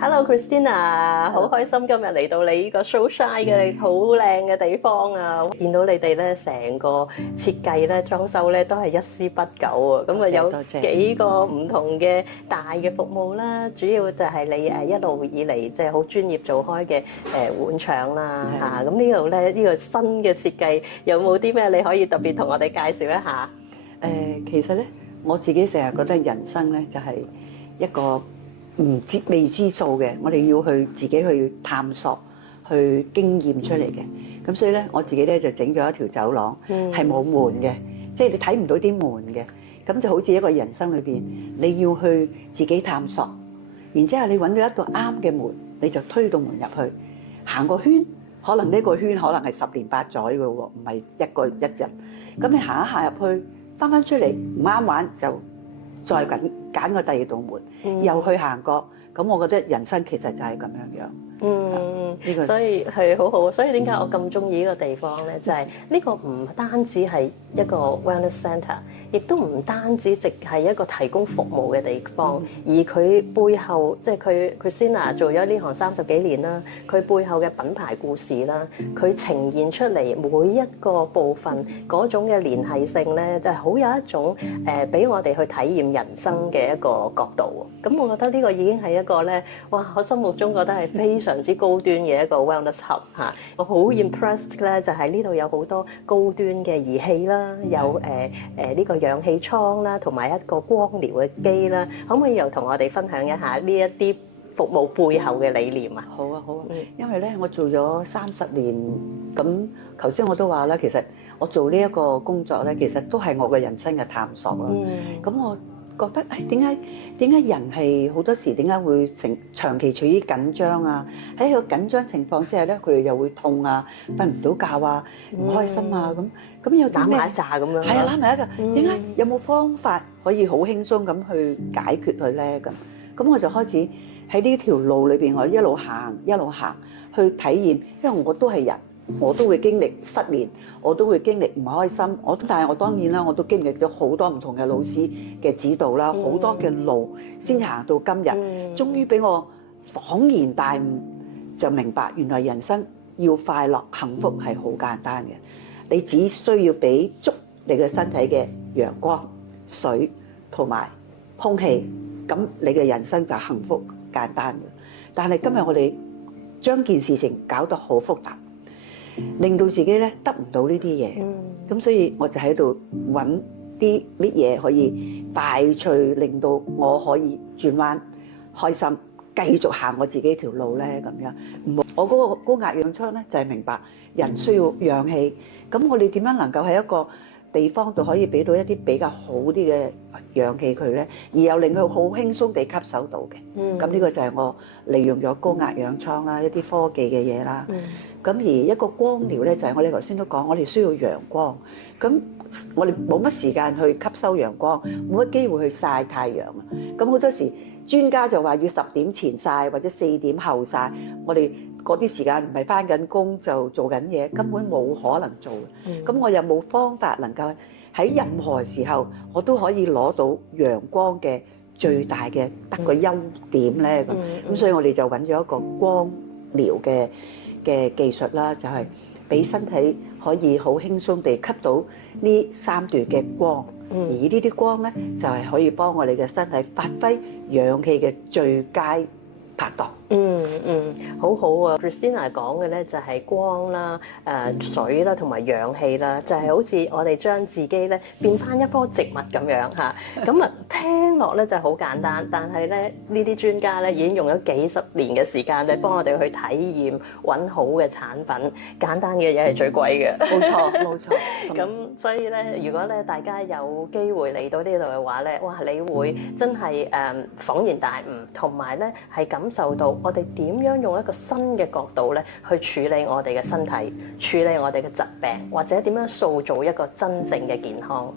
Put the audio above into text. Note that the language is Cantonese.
Hello Christina，好開心今日嚟到你呢個 Showshine 嘅好靚嘅地方啊！見到你哋咧成個設計咧裝修咧都係一絲不苟啊！咁啊有幾個唔同嘅大嘅服務啦，主要就係你一路以嚟即係好專業做開嘅碗腸啦嚇。咁呢度咧呢個新嘅設計有冇啲咩你可以特別同我哋介紹一下？其實咧我自己成日覺得人生咧就係一個未知數嘅，我哋要去自己去探索、去經驗出嚟嘅。咁所以咧，我自己咧就整咗一條走廊，係冇門嘅，即係你睇唔到啲門嘅。咁就好似一個人生裏邊，你要去自己探索，然之後你揾到一個啱嘅門，你就推到門入去，行個圈，可能呢個圈可能係10年8載嘅喎，唔係一日。咁你行一行入去，翻出嚟唔啱玩就再揀個第二道門，又去行過，咁我覺得人生其實就係咁樣樣。所以係好好，所以點解我咁中意呢個地方咧？就係呢個唔單止係一個 wellness centre，亦都唔單止淨係一個提供服務嘅地方，而佢背後即係佢 Christina 做咗呢行30幾年啦，佢背後嘅品牌故事啦，佢呈現出嚟每一個部分嗰種嘅連繫性咧，就係好有一種俾我哋去體驗人生嘅一個角度。咁我覺得呢個已經係一個咧，哇！我心目中覺得係非常之高端嘅一個 wellness hub 嚇。我好 impressed 咧，就係呢度有好多高端嘅儀器啦，有呢個氧氣倉啦，同埋一個光療嘅機啦，可唔可以又同我哋分享一下呢一啲服務背後嘅理念啊？好啊，好啊，因為咧我做咗30年，咁頭先我都話啦，其實我做呢一個工作咧，其實都係我嘅人生嘅探索啦。咁我覺得點解人係好多時點解會長期處於緊張啊？喺個緊張情況之下咧，佢哋又會痛啊，瞓唔到覺啊，唔開心啊咁有啲咩？攬埋一紮咁樣。係啊，攬埋一個。點解有冇方法可以好輕鬆咁去解決佢咧？咁我就開始喺呢條路裏邊，我一路行去體驗，因為我都係人。我都會經歷失眠，我都會經歷唔開心，但係我當然啦，我都經歷咗好多唔同嘅老師嘅指導啦，好多嘅路先行到今日，終於俾我恍然大悟，就明白原來人生要快樂幸福係好簡單嘅，你只需要俾足你嘅身體嘅陽光、水同埋空氣，咁你嘅人生就幸福簡單嘅。但係今日我哋將件事情搞得好複雜，令到自己咧得唔到呢啲嘢，咁所以我就喺度揾啲乜嘢可以快脆令到我可以轉彎開心，繼續行我自己條路咧咁樣。我嗰個高壓氧艙咧就係明白人需要氧氣，咁我哋點樣能夠喺一個地方度可以俾到一啲比較好啲嘅氧氣佢咧，而又令佢好輕鬆地吸收到嘅。咁呢個就係我利用咗高壓氧艙啦，一啲科技嘅嘢啦。咁而一個光療咧，就係我哋頭先都講，我哋需要陽光。咁我哋冇乜時間去吸收陽光，冇乜機會去曬太陽啊。咁好多時專家就話要10點前曬或者4點後曬，我哋嗰啲時間唔係返緊工就做緊嘢，根本冇可能做。咁我又冇方法能夠喺任何時候我都可以攞到陽光嘅最大嘅得個優點咧。咁所以我哋就揾咗一個光療嘅技術啦，就係俾身體可以好輕鬆地吸到呢3段嘅光，而呢啲光咧就係可以幫我哋嘅身體發揮氧氣嘅最佳拍檔。好好啊 ！Christina 講嘅咧就係光啦、水啦同埋氧氣啦，就係好似我哋將自己咧變翻一棵植物咁樣嚇。咁啊聽落咧就好簡單，但係咧呢啲專家咧已經用咗幾十年嘅時間咧幫我哋去體驗揾好嘅產品。簡單嘅嘢係最貴嘅，冇錯。咁所以咧，如果咧大家有機會嚟到呢度嘅話咧，哇！你會真係恍然大悟，同埋咧係感受到我哋點樣用一個新嘅角度咧去處理我哋嘅身體，處理我哋嘅疾病，或者點樣塑造一個真正嘅健康。